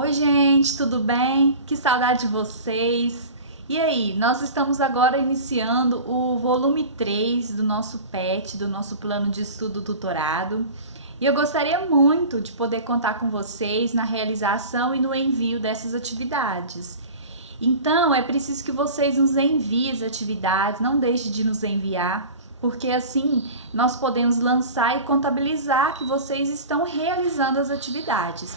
Oi, gente, tudo bem? Que saudade de vocês! E aí, nós estamos agora iniciando o volume 3 do nosso PET, do nosso plano de estudo tutorado. E eu gostaria muito de poder contar com vocês na realização e no envio dessas atividades. Então, é preciso que vocês nos enviem as atividades, não deixe de nos enviar, porque assim nós podemos lançar e contabilizar que vocês estão realizando as atividades.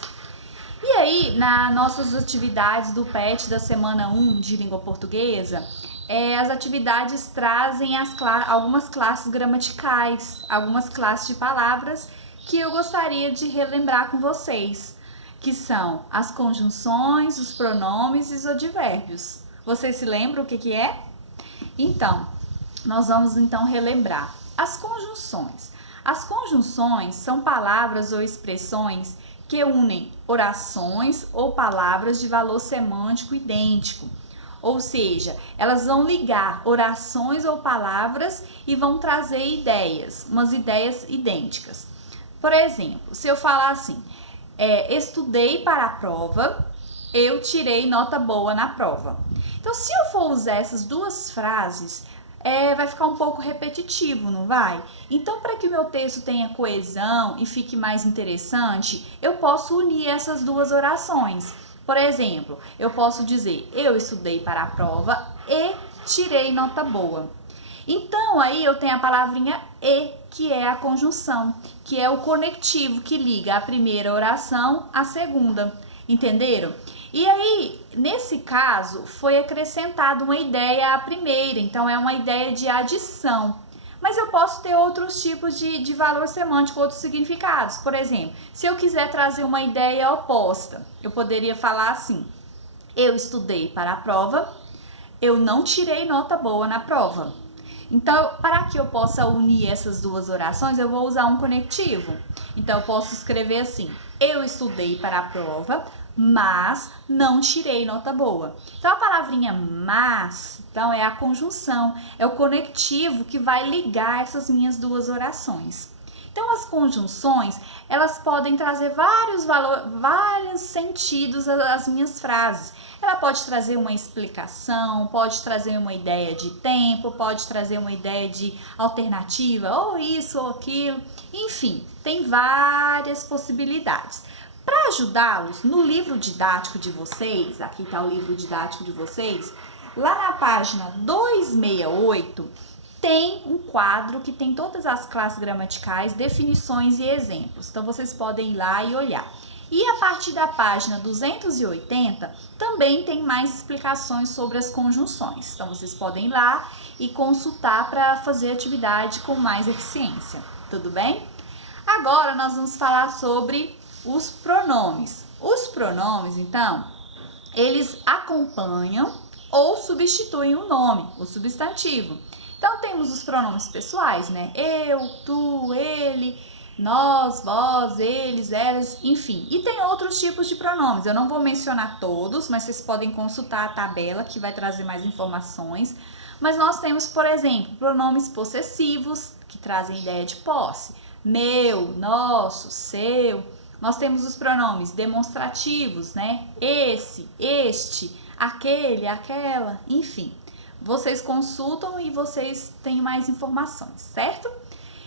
E aí, nas nossas atividades do PET da semana 1 de língua portuguesa, as atividades trazem algumas classes gramaticais, algumas classes de palavras que eu gostaria de relembrar com vocês, que são as conjunções, os pronomes e os advérbios. Vocês se lembram o que é? Então, nós vamos então relembrar as conjunções. As conjunções são palavras ou expressões que unem orações ou palavras de valor semântico idêntico. Ou seja, elas vão ligar orações ou palavras e vão trazer ideias, umas ideias idênticas. Por exemplo, se eu falar assim, estudei para a prova, eu tirei nota boa na prova. Então, se eu for usar essas duas frases, vai ficar um pouco repetitivo, não vai? Então, para que o meu texto tenha coesão e fique mais interessante, eu posso unir essas duas orações. Por exemplo, eu posso dizer, eu estudei para a prova e tirei nota boa. Então, aí eu tenho a palavrinha e, que é a conjunção, que é o conectivo que liga a primeira oração à segunda. Entenderam? E aí, nesse caso, foi acrescentada uma ideia à primeira, então é uma ideia de adição. Mas eu posso ter outros tipos de valor semântico, outros significados. Por exemplo, se eu quiser trazer uma ideia oposta, eu poderia falar assim, eu estudei para a prova, eu não tirei nota boa na prova. Então, para que eu possa unir essas duas orações, eu vou usar um conectivo. Então, eu posso escrever assim, eu estudei para a prova, mas não tirei nota boa. Então, a palavrinha mas, então, é a conjunção, é o conectivo que vai ligar essas minhas duas orações. Então, as conjunções, elas podem trazer vários sentidos às minhas frases. Ela pode trazer uma explicação, pode trazer uma ideia de tempo, pode trazer uma ideia de alternativa, ou isso ou aquilo. Enfim, tem várias possibilidades. Para ajudá-los, no livro didático de vocês, aqui está o livro didático de vocês, lá na página 268, tem um quadro que tem todas as classes gramaticais, definições e exemplos. Então, vocês podem ir lá e olhar. E a partir da página 280, também tem mais explicações sobre as conjunções. Então, vocês podem ir lá e consultar para fazer atividade com mais eficiência. Tudo bem? Agora, nós vamos falar sobre os pronomes. Os pronomes, então, eles acompanham ou substituem o nome, o substantivo. Então, temos os pronomes pessoais, né? Eu, tu, ele, nós, vós, eles, elas, enfim. E tem outros tipos de pronomes. Eu não vou mencionar todos, mas vocês podem consultar a tabela que vai trazer mais informações. Mas nós temos, por exemplo, pronomes possessivos, que trazem ideia de posse. Meu, nosso, seu. Nós temos os pronomes demonstrativos, né? Esse, este, aquele, aquela, enfim. Vocês consultam e vocês têm mais informações, certo?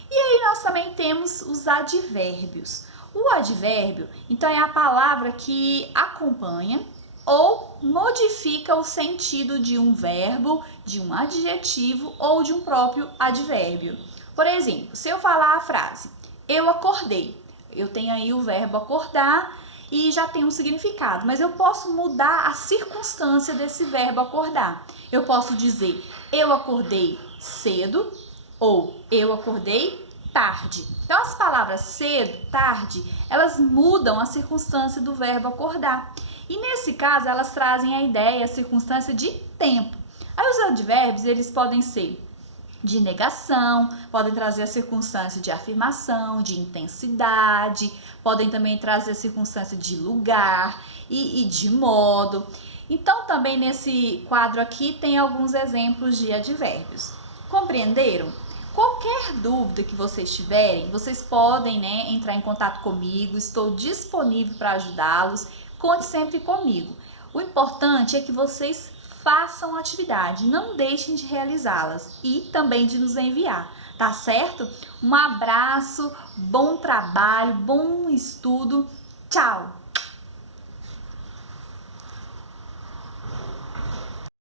E aí nós também temos os advérbios. O advérbio, então, é a palavra que acompanha ou modifica o sentido de um verbo, de um adjetivo ou de um próprio advérbio. Por exemplo, se eu falar a frase, eu acordei, eu tenho aí o verbo acordar e já tem um significado, mas eu posso mudar a circunstância desse verbo acordar. Eu posso dizer, eu acordei cedo ou eu acordei tarde. Então, as palavras cedo, tarde, elas mudam a circunstância do verbo acordar. E nesse caso, elas trazem a ideia, a circunstância de tempo. Aí os advérbios, eles podem ser de negação, podem trazer a circunstância de afirmação, de intensidade, podem também trazer a circunstância de lugar e de modo. Então, também nesse quadro aqui tem alguns exemplos de advérbios. Compreenderam? Qualquer dúvida que vocês tiverem, vocês podem, entrar em contato comigo, estou disponível para ajudá-los. conte sempre comigo. O importante é que vocês façam a atividade, não deixem de realizá-las e também de nos enviar, tá certo? Um abraço, bom trabalho, bom estudo, tchau!